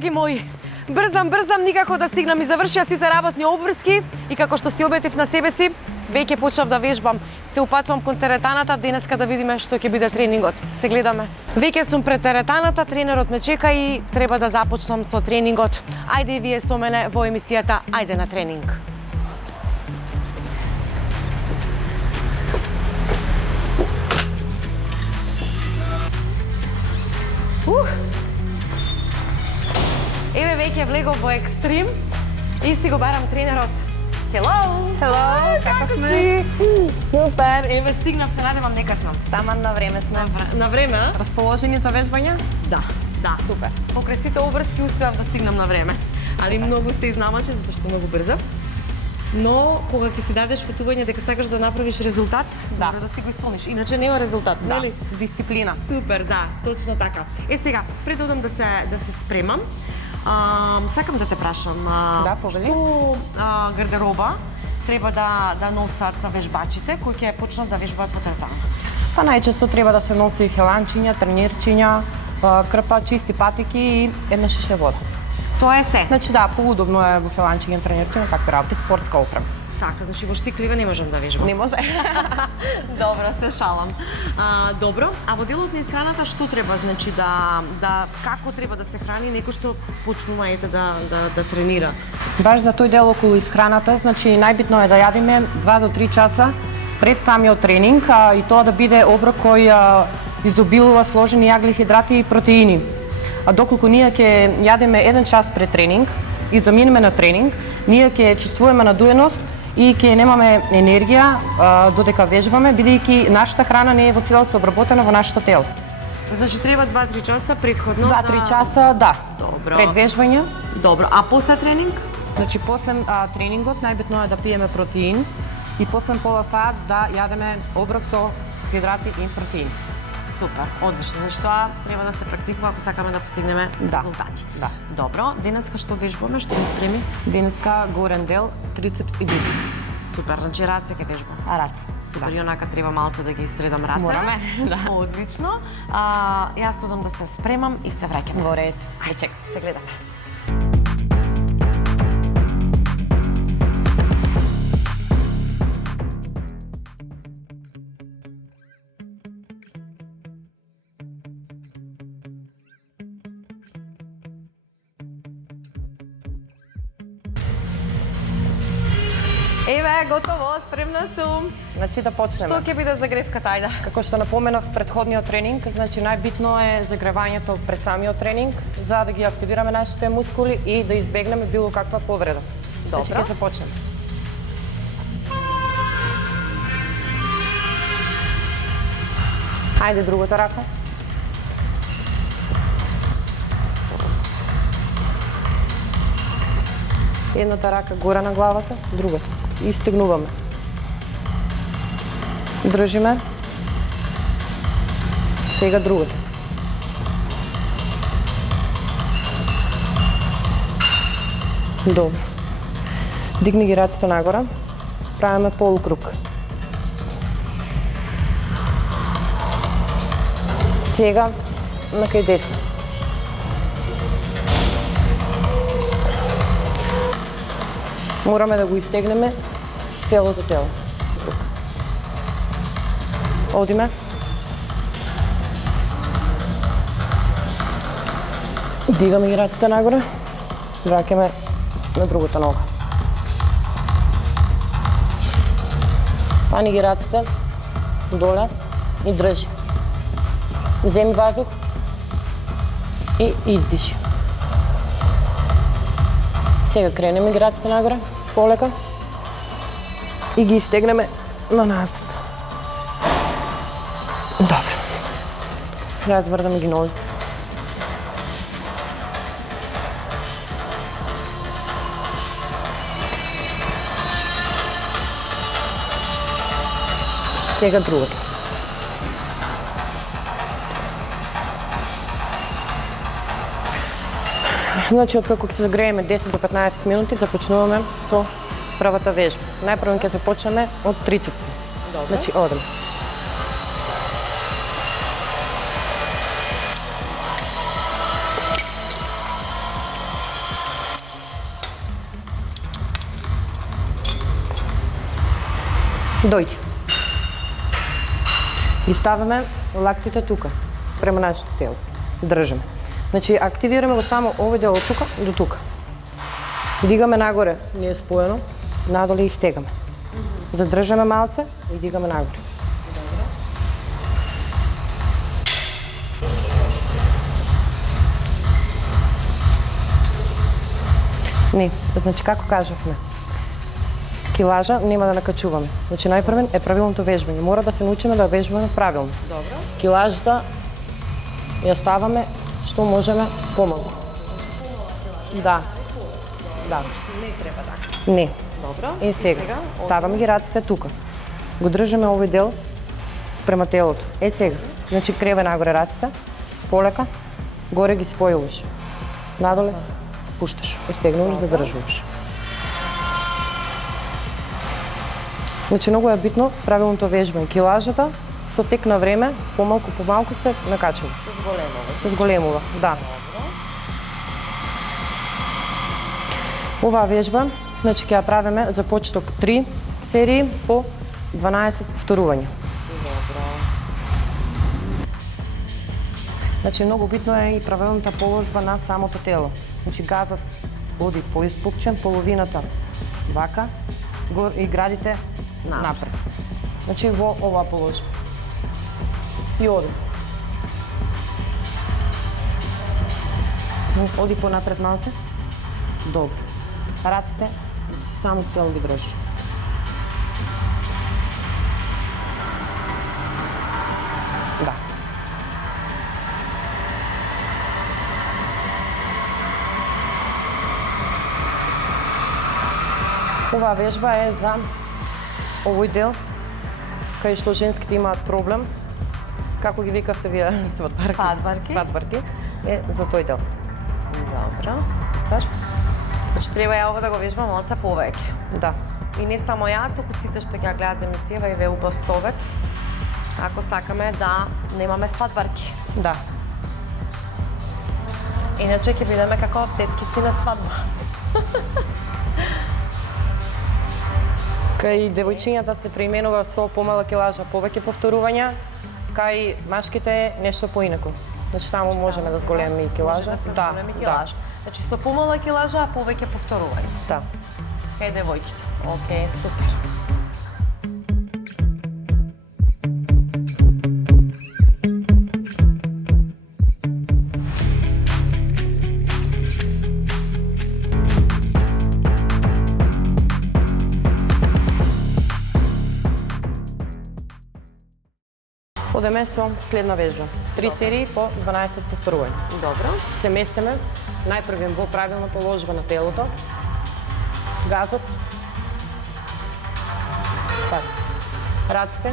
драги мои, брзам, никако да стигнам и завршија сите работни обврски и како што си обетив на себе си, веќе почнав да вежбам. Се упатувам кон теретаната, денеска да видиме што ќе биде тренингот. Се гледаме. Веќе сум пред теретаната, тренерот ме чека и треба да започнам со тренингот. Ајде и вие со мене во емисијата Ајде на тренинг. Еве веќе влегов во екстрим и си го барам тренерот. Hello! Hello, како сме? Супер! Еве стигнав, се надевам не каснам. Таман на време сме. На време, а? Расположени за вежбање? Да. Супер. Покрај сите обврски успеав да стигнам на време. Али многу се изнамаше затоа што многу брза. Но кога ќе си дадеш патување дека сакаш да направиш резултат, мора да си го исполниш. Иначе нема резултат, нели? Дисциплина. Супер, да, точно така. Сега, пред да одам да се спремам, сакам да те прашам, повели. што гардероба треба да носат вежбачите кои ќе почнат да вежбаат во теретана? Па најчесто треба да се носи хеланчиња, тренирчиња, крпа, чисти патики и една шише вода. Тоа е се. Значи поудобно е во хеланчиња, тренирчиња, такви работи, спортска опрема. Така, значи во штикливе не можам да вежбам. Не може. Добро, се шалам. Добро, а во делот на исхраната што треба, значи како треба да се храни некој што почнува да тренира? Баш за тој дел околу исхраната, значи најбитно е да јадиме 2 до 3 часа пред самиот тренинг, и тоа да биде оброк кој изобилува сложени јаглихидрати и протеини. А доколку ние ќе јадеме 1 час пред тренинг и заминеме на тренинг, ние ќе чувствуваме надуеност и ќе немаме енергија додека вежбаме, бидејќи нашата храна не е во целост обработена во нашето тело. Значи треба 2-3 часа претходно 2-3 часа, да. Добро. Пред вежбање. Добро, а после тренинг? Значи после тренингот најбитно е да пиеме протеин и после пола сат да јадеме оброк со хидрати и протеини. Супер, одлично. Значи тоа треба да се практикува ако сакаме да постигнеме резултати. Да. Добро, денеска што вежбаме, што ни спреми? Денеска горен дел, трицепс и бицепс. Супер, значи раце ќе вежбам. Раце. Супер, и онака треба малце да ги истредам раце. Мораме, да. Одлично. Јас одам да се спремам и се враќам. Во ред. Ајде, се гледаме. Еве, готово, спремна сум. Значи да почнеме. Што ќе биде загревката, ајде? Како што напоменав предходниот тренинг, значи најбитно е загревањето пред самиот тренинг, за да ги активираме нашите мускули и да избегнеме било каква повреда. Добро. Значи ќе се почнеме. Ајде другата рака. Едната рака горе на главата, другата. И стегнуваме. Држиме. Сега другата. Добро. Дигни ги раците нагоре. Правиме полукруг. Сега на кај десно. Мораме да го истегнеме целото тело. Одиме. Дигаме ги раците нагоре. Враќаме на другата нога. Фани ги раците доле и држи. Земи ваздух и издиши. Сега кренеме ги раците нагоре, полека и ги истегнеме на назад. Добро. Разврдаме ги нозите. Сега другата. Значи, откако ќе се загрееме 10 до 15 минути, започнуваме со првата вежба. Најпрво ќе започнеме од трицепси. Добро. Значи, одам. Дојди. И ставаме лактите тука, према нашето тело. Држаме. Значи, активираме го само овој дел од тука до тука. Дигаме нагоре, не е споено, надоле и стегаме. Задржаме малце и дигаме нагоре. Не, значи како кажавме, килажа нема да накачуваме. Значи најпрвен е правилното вежбање. Мора да се научиме да вежбаме правилно. Добро. Килажата ја ставаме што можеме помалку. Да. Да. Не треба така. Не. Добро. И сега ставаме ги раците тука. Го држаме овој дел спрема телото. Сега. Значи креве нагоре раците, полека, горе ги спојуваш. Надоле пушташ, остегнуваш, задржуваш. Значи многу е битно правилното вежбање. Килажата со тек на време, помалку се накачува. Се зголемува, да. Оваа вежба, значи ќе ја правиме за почеток 3 серии по 12 повторувања. Добро. Значи многу битно е и правилната положба на самото тело. Значи газот оди поиспукчен, половината вака и градите напред. Значи во оваа положба. И оди. Оди понапред малце. Добро. Раците само тело ги држи. Да. Оваа вежба е за овој дел, кај што женските имаат проблем, како ги викавте вие Свадбарки. Свадбарки, е за тој дел. Добро, супер. Значи треба ја ова да го вежбам малце повеќе. Да. И не само ја, туку сите што ќе гледате емисија и ве убав совет, ако сакаме да немаме свадбарки. Да. Иначе ќе бидеме како теткици на свадба. Кај девојчињата се преименува со помала килажа повеќе повторувања, кај машките е нешто поинаку. Значи таму можеме да зголемиме и килажа. Може да се зголеми килажа. Значи со помала килажа, а повеќе повторување. Да. Кај девојките. Океј, супер. Одеме со следна вежба. 3 серии по 12 повторувања. Добро. Се местиме најпрвен во правилна положба на телото. Газот. Така. Раците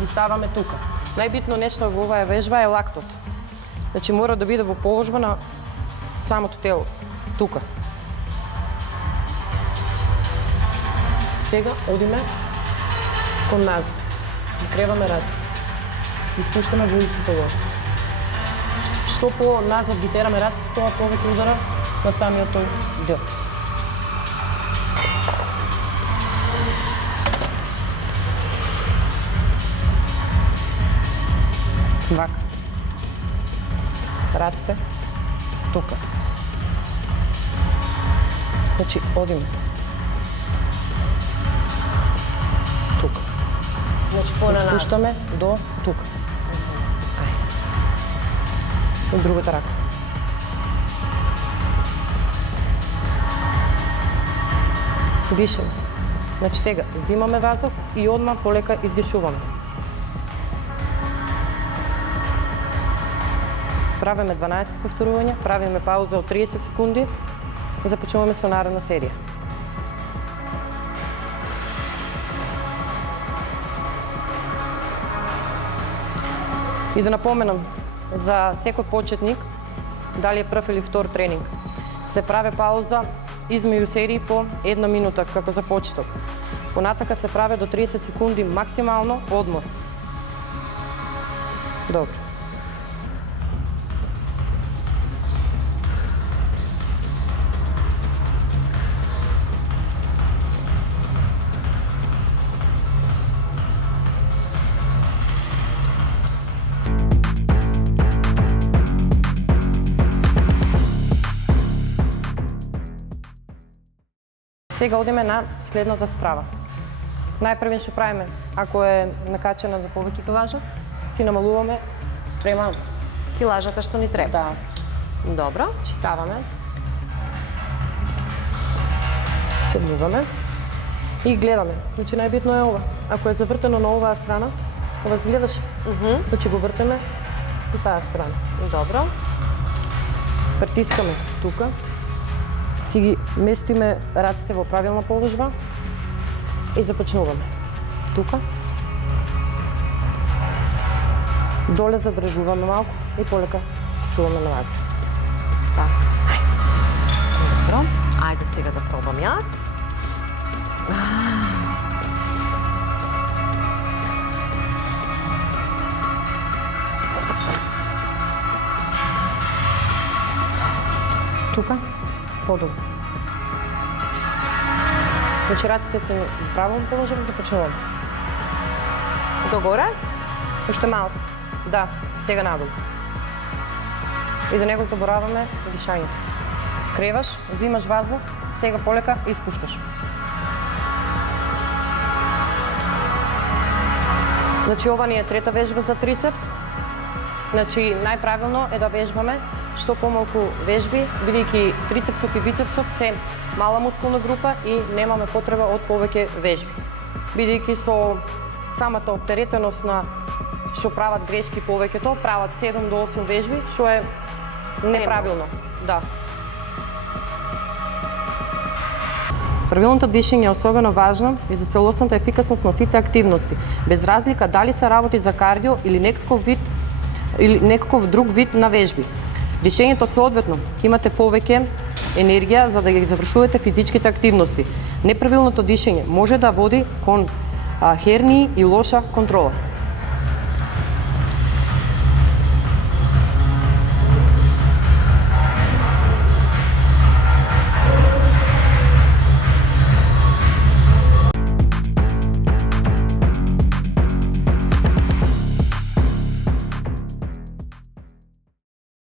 ги ставаме тука. Најбитно нешто во оваа вежба е лактот. Значи мора да биде во положба на самото тело. Тука. Сега одиме кон назад. Ги креваме раците. Ги спуштаме во иста положба. Што по назад ги тераме раците, тоа повеќе удара на самиот тој дел. Вака. Раците тука. Значи, одиме. Тука. Значи Ги спуштаме до тука. Од другата рака. Дишаме. Значи сега, взимаме вазок и одма полека издишуваме. Правиме 12 повторувања, правиме пауза од 30 секунди и започнуваме со наредна серија. И да напоменам, за секој почетник, дали е прв или втор тренинг, се прави пауза измеѓу серии по 1 минута како за почеток. Понатака се прави до 30 секунди максимално одмор. Добро. Сега одиме на следната справа. Најпрвен што правиме, ако е накачена за повеќе килажа, си намалуваме спрема Килажата што ни треба. да Добро. ставаме. Седнуваме и гледаме. Значи најбитно е ова. Ако е завртено на оваа страна, ова гледаш, значи го вртеме на таа страна. Добро. Притискаме тука, си ги местиме раците во правилна положба и започнуваме. Тука. Доле задржуваме малку и полека чуваме навака. Така, ајде. Добро. Ајде сега да пробам јас. Тука, подолу. Значи раците се во правилно положение, започнуваме. Догоре? Уште малце. Да, сега надолу. И да не го забораваме дишањето. Креваш, взимаш вазу, сега полека и испушташ. Значи ова ни е трета вежба за трицепс. Значи најправилно е да вежбаме што помалку вежби, бидејќи трицепсот и бицепсот се мала мускулна група и немаме потреба од повеќе вежби. Бидејќи со самата оптеретеност на што прават грешки повеќето, прават 7 до 8 вежби, што е неправилно. Да. Правилното дишење е особено важно и за целосната ефикасност на сите активности, без разлика дали се работи за кардио или некаков друг вид на вежби. Дишењето соодветно имате повеќе енергија за да ги завршувате физичките активности. Неправилното дишење може да води кон хернии и лоша контрола.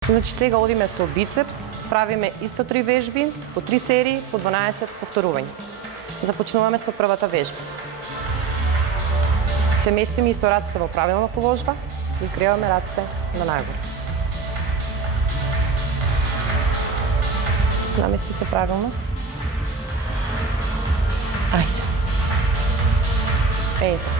Значи сега одиме со бицепс, правиме исто 3 вежби, по 3 серии, по 12 повторувања. Започнуваме со првата вежба. Се местиме исто раците во правилна положба и креваме раците на најгоре. Намести се правилно. Ајде. Ето.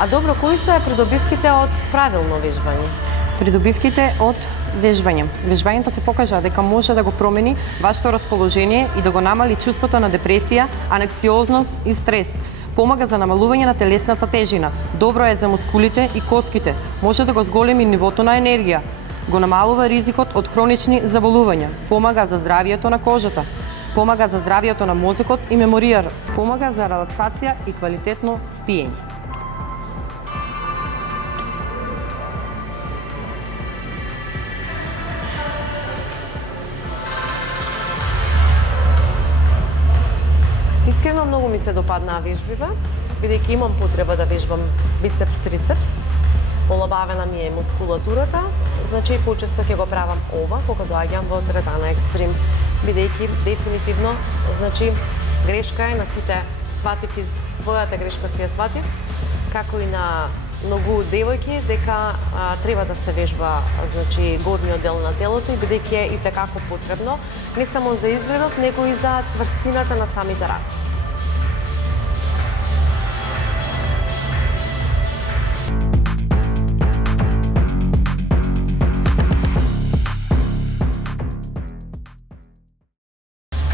А добро, кои се придобивките од правилно вежбање? Придобивките од вежбање. Вежбањето се покажа дека може да го промени вашето расположение и да го намали чувството на депресија, анксиозност и стрес. Помага за намалување на телесната тежина. Добро е за мускулите и коските. Може да го зголеми нивото на енергија. Го намалува ризикот од хронични заболувања. Помага за здравието на кожата. Помага за здравието на мозокот и меморијар. Помага за релаксација и квалитетно спиење. Искрено многу ми се допаднаа вежбиве, бидејќи имам потреба да вежбам бицепс, трицепс. Олабавена ми е мускулатурата, значи почесто ќе го правам ова кога доаѓам во теретана екстрим, бидејќи дефинитивно, значи грешка е на сите, сватив и својата грешка си ја сватив, како и на многу девојки дека треба да се вежба, значи горниот дел на телото и бидејќи е и tekako потребно, не само за изгледот, него и за цврстината на самите раци.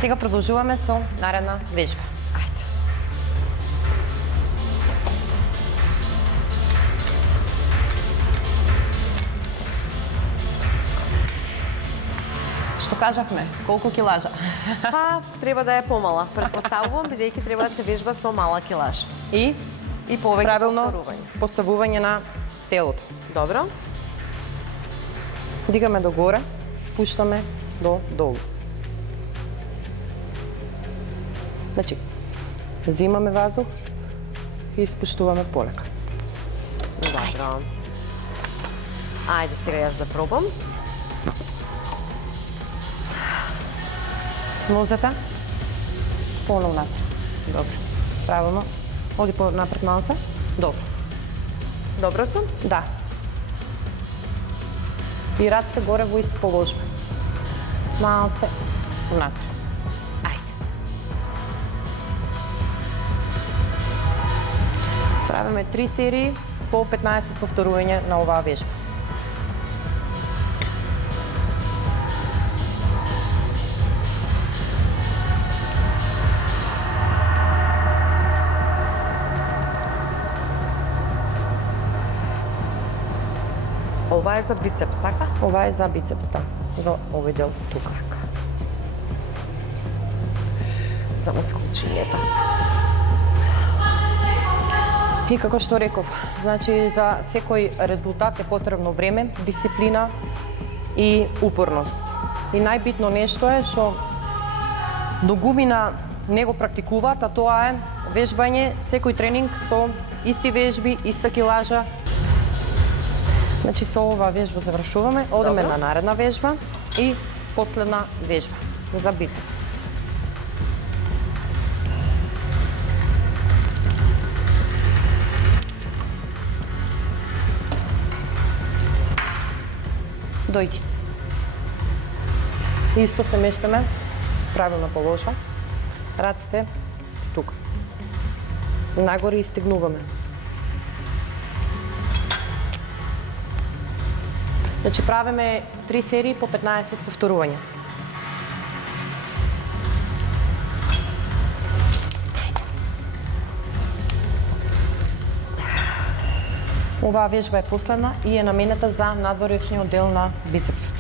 Сега продолжуваме со наредна вежба. Ајде. Што кажавме? Колку килажа? Па, треба да е помала, претпоставувам, бидејќи треба да се вежба со мала килаж. И повеќе правилно повторување. поставување на телото. Добро. Дигаме догоре, спуштаме до долу. Значи, взимаме воздух и спуштуваме полека. Добро. Ајде сега јас да пробам. Нозата поновно натре. Добро. Правилно. Оди по-напред малце. Добро. Добро сум? Да. И раците горе во ист положба. Малце унатре. Ајде. Правиме 3 серии по 15 повторување на оваа вежба. Ова е за бицепс, така? Ова е за бицепста, за овој дел тука. За мускулчињата. И како што реков, значи за секој резултат е потребно време, дисциплина и упорност. И најбитно нешто е што многумина не го практикуваат, а тоа е вежбање, секој тренинг со исти вежби, иста килажа. Значи со оваа вежба завршуваме, одиме Добро. на наредна вежба и последна вежба за бицепс. Дојди. Исто се местиме, правилна положба. Раците се тука. Нагоре и стегнуваме. Значи правиме 3 серии по 15 повторувања. Оваа вежба е последна и е наменета за надворечниот дел на бицепсот.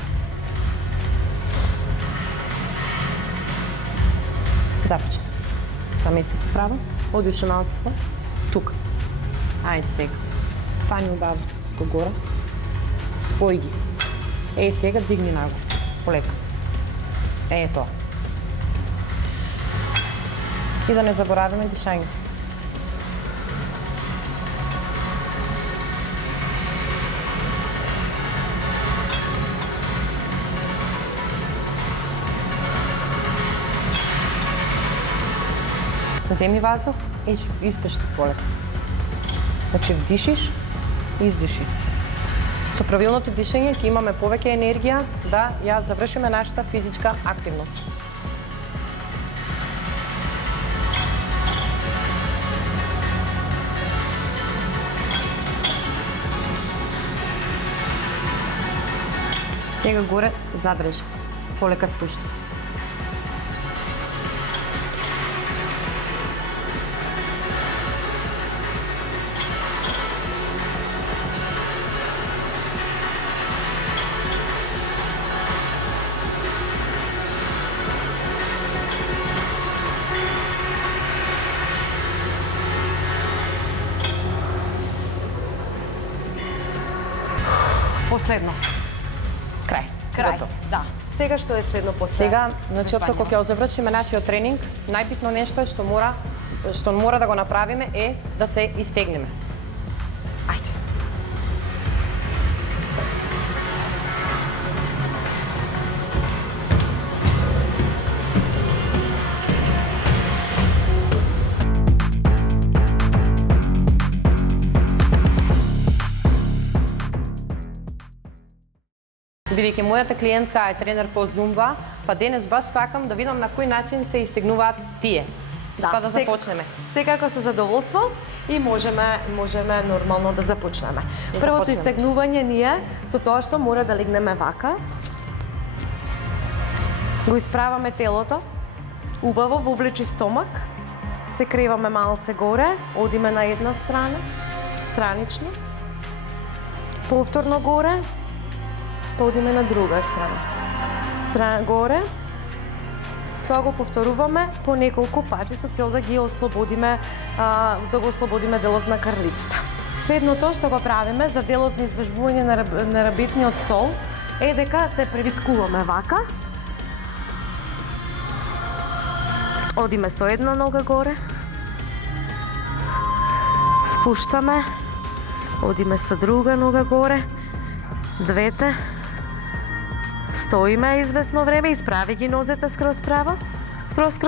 Започни. Замести се право, оди уште малце по. Тука. Ајде сега. Фани убаво до горе. Спои ги. Сега дигни нагу. Полека. Тоа. И да не забораваме дишањето. Земи воздух и испушти полека. Значи вдишиш и издиши. Со правилното дишење ќе имаме повеќе енергија да ја завршиме нашата физичка активност. Сега горе задржи, полека спушти. Последно. Крај. Готово. Да. Сега што е следно после? Сега, значи откако ќе завршиме нашиот тренинг, најбитно нешто е што мора да го направиме е да се истегнеме. Ајде. Бидејќи мојата клиентка е тренер по зумба, па денес баш сакам да видам на кој начин се истегнуваат тие. Па да започнеме. Секако со задоволство и можеме нормално да започнеме. Првото истегнување ни е со тоа што мора да легнеме вака. Го исправаме телото, убаво вовлечи стомак, се криваме малце горе, одиме на една страна, странично, повторно горе, па одиме на друга страна. Горе, тоа го повторуваме по неколку пати со цел да ги ослободиме, да го ослободиме делот на крлицата. Следното што го правиме за делот на извежбување на рабитниот стол дека се превиткуваме вака. Одиме со една нога горе. Спуштаме. Одиме со друга нога горе. Двете. Стоиме известно време, исправи ги нозете скроз право. Скроз,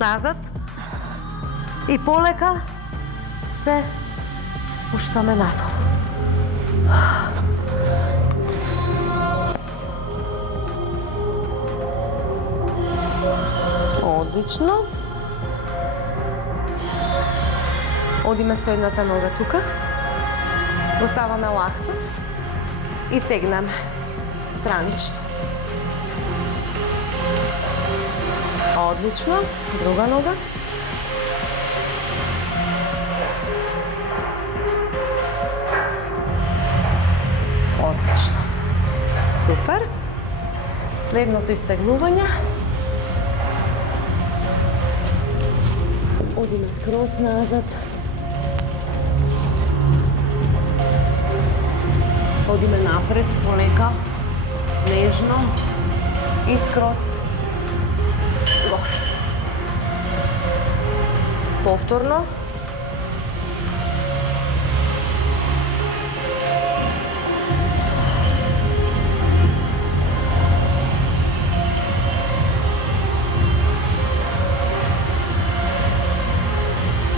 назад. И полека се спуштаме надолу. Одлично. Одиме со едната нога тука. Го ставаме лактот и тегнеме странично. Одлично. Друга нога. Одлично. Супер. Следното истегнување. Одиме скроз назад. Одиме напред, полека, нежно и скроз горе. Повторно.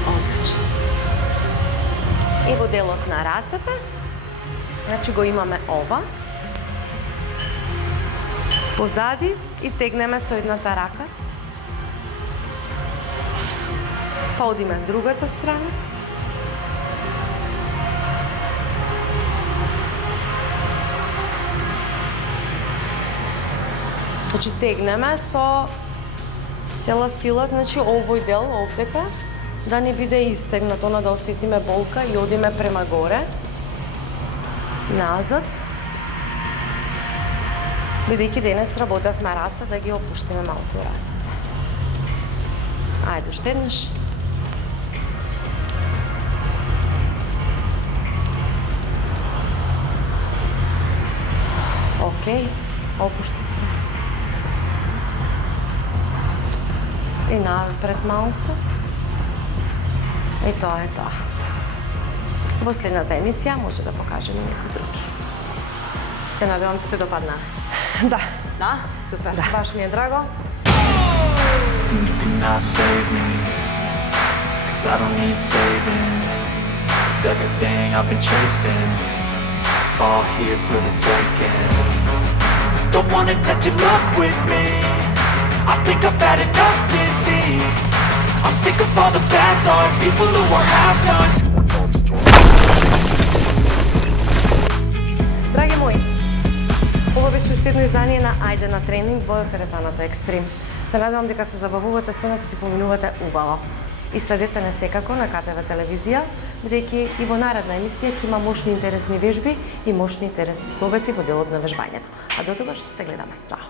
Одлично. И во делот на рацете, значи го имаме ова, позади и тегнеме со едната рака. Па одиме другата страна. Значи тегнеме со цела сила, значи овој дел овдека да не биде истегнат, она да осетиме болка и одиме према горе. Назад. Бидејќи денес работевме раца, да ги опуштиме малку раците. Ајде, уште еднаш. Океј, опушти се. И напред малце. И тоа е тоа. Во следната емисија може да покажеме некои други. Се надевам да се допадна. Да. Да? Супер. Да. Баш ми е драго. You cannot save me, 'cause I don't need saving. It's everything I've been chasing, all here for the taking. Don't wanna test your luck with me, I think I've had enough disease. I'm sick of all the bad thoughts, people who are half-nots. Драги мои, ова беше уште едно издание на Ајде на тренинг во Теретаната Екстрим. Се надевам дека се забавувате со нас и се поминувате убаво. И следете не секако на КТВ телевизија, бидејќи и во наредна емисија ќе има мощни интересни вежби и мощни интересни совети во делот на вежбањето. А до тогаш се гледаме. Чао!